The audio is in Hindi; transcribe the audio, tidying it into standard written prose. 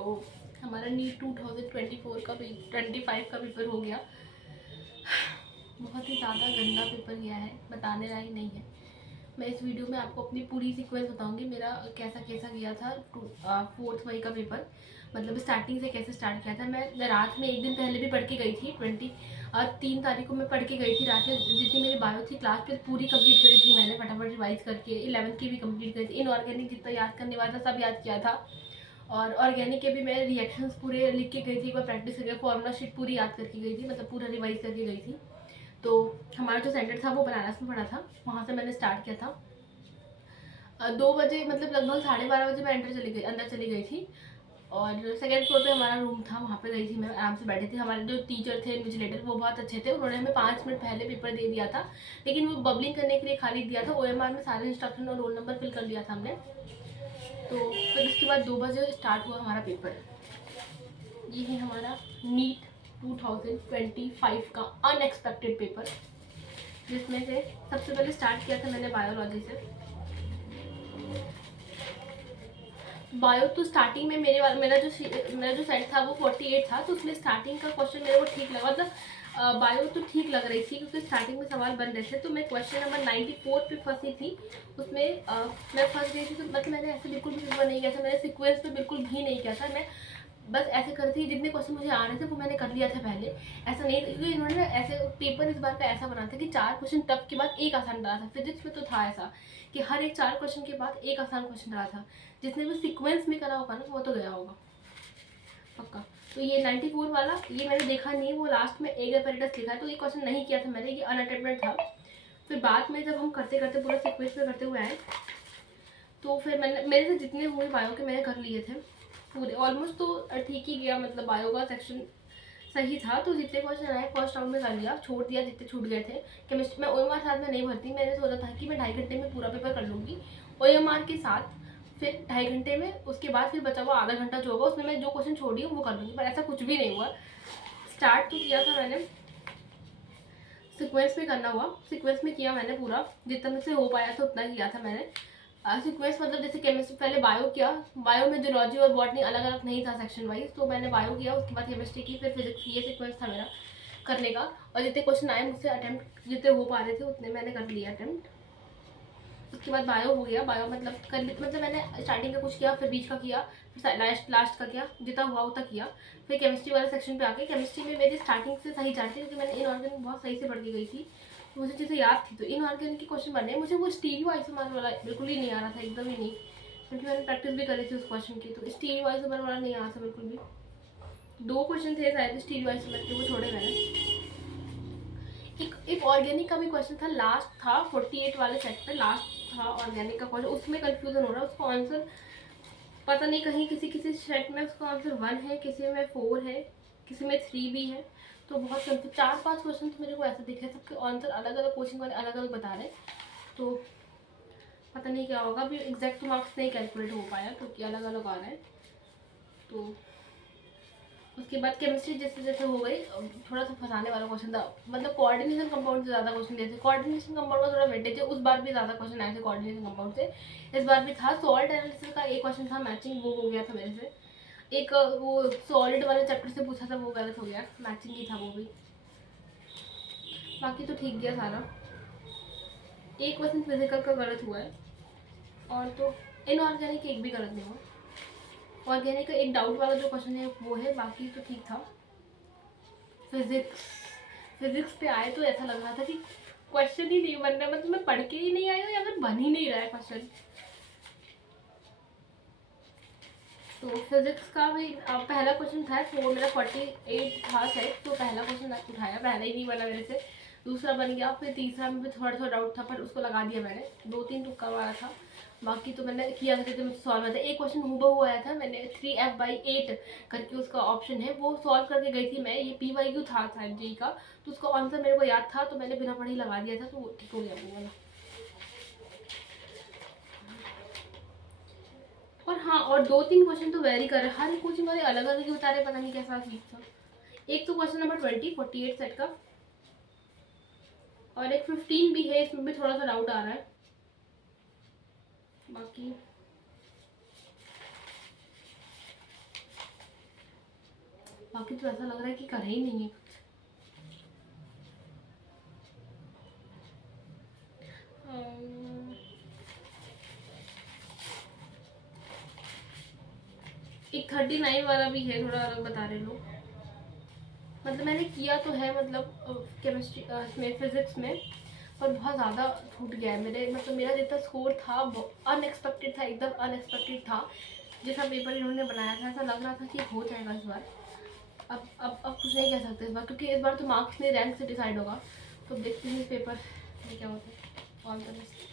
तो हमारा नीट 2024 का 25 का पेपर हो गया। बहुत ही ज़्यादा गंदा पेपर गया है, बताने लायक नहीं है। मैं इस वीडियो में आपको अपनी पूरी सीक्वेंस बताऊंगी, मेरा कैसा कैसा गया था 4th मई का पेपर, मतलब स्टार्टिंग से कैसे स्टार्ट किया था। मैं रात में एक दिन पहले भी पढ़ के गई थी, 3 तारीख को मैं पढ़ के गई थी रात में। जितनी मेरी बायो थी क्लास पे पूरी कंप्लीट करी थी मैंने, फटाफट रिवाइज करके 11th की भी कंप्लीट करी थी। इनऑर्गेनिक जितना याद करने वाला था सब याद किया था, और ऑर्गेनिक के भी मैं रिएक्शंस पूरे लिख के गई थी, एक बार प्रैक्टिस करके फॉर्मूला शीट पूरी याद करके गई थी, मतलब पूरा रिवाइज करके गई थी। तो हमारा जो सेंटर था वो बनारस में पड़ा था, वहाँ से मैंने स्टार्ट किया था। 2 बजे मतलब लगभग 12:30 बजे मैं अंदर चली गई थी, और सेकेंड फ्लोर पे हमारा रूम था, वहाँ पे गई थी मैं, आराम से बैठी थी। हमारे जो टीचर थे इन्विजिलेटर वो बहुत अच्छे थे, उन्होंने हमें 5 मिनट पहले पेपर दे दिया था, लेकिन वो बबलिंग करने के लिए खाली दिया था। OMR में सारे इंस्ट्रक्शन और रोल नंबर फिल कर लिया था हमने। तो फिर उसके बाद 2 बजे स्टार्ट हुआ हमारा पेपर। ये है हमारा नीट 2025 का अनएक्सपेक्टेड पेपर, जिसमें से सबसे पहले स्टार्ट किया था मैंने बायोलॉजी से। बायो तो स्टार्टिंग में मेरा जो सेट था वो 48 था, तो उसमें स्टार्टिंग का क्वेश्चन मेरे को ठीक लगा, मतलब बायो तो ठीक लग रही थी क्योंकि स्टार्टिंग में सवाल बन रहे थे। तो मैं क्वेश्चन नंबर 94 पे फंसी थी, उसमें मैं फंस गई थी। तो मतलब मैंने ऐसे बिल्कुल भी पेपर नहीं किया था, मैंने सीक्वेंस पे बिल्कुल भी नहीं किया था, मैं बस ऐसे कर रही थी। जितने क्वेश्चन मुझे आ रहे थे वो मैंने कर लिया था पहले। ऐसा नहीं, क्योंकि इन्होंने ऐसे पेपर इस बार का ऐसा बना था कि 4 क्वेश्चन टफ के बाद एक आसान डाला था। फिजिक्स में तो था ऐसा कि हर एक 4 क्वेश्चन के बाद एक आसान क्वेश्चन डाला था। जिसने भी सीक्वेंस में करा होगा ना वो तो गया होगा पक्का। तो ये 94 वाला ये मैंने देखा नहीं, वो लास्ट में एक एपरेटस लिखा है, तो ये क्वेश्चन नहीं किया था मैंने, ये अनअटेम्प्टेड था। फिर बाद में जब हम करते करते पूरा सीक्वेंस में करते हुए आए, तो फिर मैंने मेरे से जितने हुए बायो के मैंने कर लिए थे पूरे ऑलमोस्ट, तो ठीक ही गया, मतलब बायो का सेक्शन सही था। तो जितने क्वेश्चन आए फर्स्ट राउंड में कर लिया, छोड़ दिया जितने छूट गए थे। केमिस्ट्री में OMR साथ में नहीं भरती, मैंने सोचा था कि मैं 2.5 घंटे में पूरा पेपर कर लूँगी OMR के साथ, फिर 2.5 घंटे में, उसके बाद फिर बचा हुआ आधा घंटा जो होगा उसमें मैं जो क्वेश्चन छोड़ी हूँ वो कर लूँगी, पर ऐसा कुछ भी नहीं हुआ। स्टार्ट तो किया था मैंने, सीक्वेंस में करना हुआ, सीक्वेंस में किया मैंने पूरा, जितना मुझसे हो पाया था उतना किया था मैंने। सीक्वेंस मतलब जैसे केमिस्ट्री पहले बायो किया, बायो में जूलॉजी और बॉटनी अलग अलग नहीं था सेक्शन वाइज, तो मैंने बायो किया, उसके बाद केमिस्ट्री की, फिर फिजिक्स की। ये सीक्वेंस था मेरा करने का, और जितने क्वेश्चन आए मुझसे अटेम्प्ट जितने हो पा रहे थे उतने मैंने कर लिया अटेम्प्ट। उसके बाद बायो हो गया, बायो मतलब मैंने स्टार्टिंग का कुछ किया, फिर बीच का किया, फिर लास्ट का किया, जितना हुआ उतना किया। फिर केमिस्ट्री वाले सेक्शन पे आके, केमिस्ट्री में मेरी स्टार्टिंग से सही जाती क्योंकि मैंने इनऑर्गेनिक बहुत सही से पढ़ के गई थी, तो मुझे चीज़ें याद थी। तो इनऑर्गेनिक के क्वेश्चन बने, मुझे वो स्टीरियो आइसोमर वाला बिल्कुल ही नहीं आ रहा था, एकदम ही नहीं, क्योंकि मैंने प्रैक्टिस भी करी थी उस क्वेश्चन की। तो स्टीरियो आइसोमर वाला नहीं आ रहा था बिल्कुल भी। 2 क्वेश्चन थे शायद स्टीरियो आइसोमर के, वो छोड़े मैंने। एक ऑर्गेनिक का भी क्वेश्चन था, लास्ट था 48 वाले सेट पे, लास्ट था ऑर्गेनिक का क्वेश्चन, उसमें कंफ्यूजन हो रहा है। उसका आंसर पता नहीं, कहीं किसी किसी सेट में उसका आंसर 1 है, किसी में 4 है, किसी में 3 भी है। तो बहुत कंफ्यूज, 4-5 क्वेश्चन तो मेरे को ऐसे दिखे, सबके आंसर अलग अलग कोचिंग वाले अलग अलग बता रहे, तो पता नहीं क्या होगा। अभी एग्जैक्ट मार्क्स नहीं कैलकुलेट हो पाया क्योंकि अलग अलग आ रहा है। तो उसके बाद केमिस्ट्री जैसे जैसे हो गई, थोड़ा सा फंसाने वाला क्वेश्चन था, मतलब कोऑर्डिनेशन कंपाउंड से ज़्यादा क्वेश्चन दिए थे। कोऑर्डिनेशन कंपाउंड का थोड़ा वेटेज है, उस बार भी ज़्यादा क्वेश्चन आए थे कोऑर्डिनेशन कंपाउंड से, इस बार भी था। सॉल्ट एनालिसिस का एक क्वेश्चन था मैचिंग, वो हो गया था मेरे से। एक वो सॉलिड वाले चैप्टर से पूछा था, वो गलत हो गया, मैचिंग ही था वो भी। बाकी तो ठीक गया सारा। एक क्वेश्चन फिजिकल का गलत हुआ है, और तो इनऑर्गेनिक एक भी गलत नहीं हुआ। ऑर्गेनिक का एक डाउट वाला जो क्वेश्चन है वो है, बाकी तो ठीक था। फिजिक्स पे आए तो ऐसा लग रहा था कि क्वेश्चन ही नहीं बन रहा, मतलब मैं पढ़ के ही नहीं आई हूँ या फिर बन ही नहीं रहा है क्वेश्चन। तो फिजिक्स का भी पहला क्वेश्चन था, तो वो मेरा 48 था सेट, तो पहला क्वेश्चन उठाया, पहला ही नहीं बना मेरे से, दूसरा बन गया, फिर तीसरा में भी थोड़ा थोड़ा डाउट था पर उसको लगा दिया मैंने, 2-3 तुक्का मारा था। बाकी तो मैंने किया था तो मुझे सॉल्व था। एक क्वेश्चन हूबहू आया था, मैंने 3f/8 करके उसका ऑप्शन है वो सॉल्व करके गई थी मैं, ये PYQ था शायद जी का, तो उसका आंसर मेरे को याद था, तो मैंने बिना पढ़े लगा दिया था, तो वो ठीक हो गया वो वाला। और हाँ, और 2-3 क्वेश्चन तो वेरी कर रहे, हर कोचिंग वाले अलग अलग ही बता रहे, पता नहीं कैसा अजीब था। एक तो क्वेश्चन नंबर 48 सेट का, और एक 15 भी है, इसमें भी थोड़ा सा डाउट आ रहा है। बाकी बाकी तो ऐसा लग रहा है कि कर ही नहीं है। एक 39 वाला भी है, थोड़ा अलग बता रहे लोग। मतलब मैंने किया तो है, मतलब केमिस्ट्री में, फिजिक्स में, पर बहुत ज़्यादा छूट गया है मेरे, मतलब मेरा जितना स्कोर था अनएक्सपेक्टेड था, एकदम अनएक्सपेक्टेड था। जैसा पेपर इन्होंने बनाया था ऐसा लग रहा था कि हो जाएगा इस बार। अब कुछ नहीं कह सकते इस बार, क्योंकि इस बार तो मार्क्स नहीं, रैंक से डिसाइड होगा। तो देखते हैं इस पेपर में क्या होता है। All the best.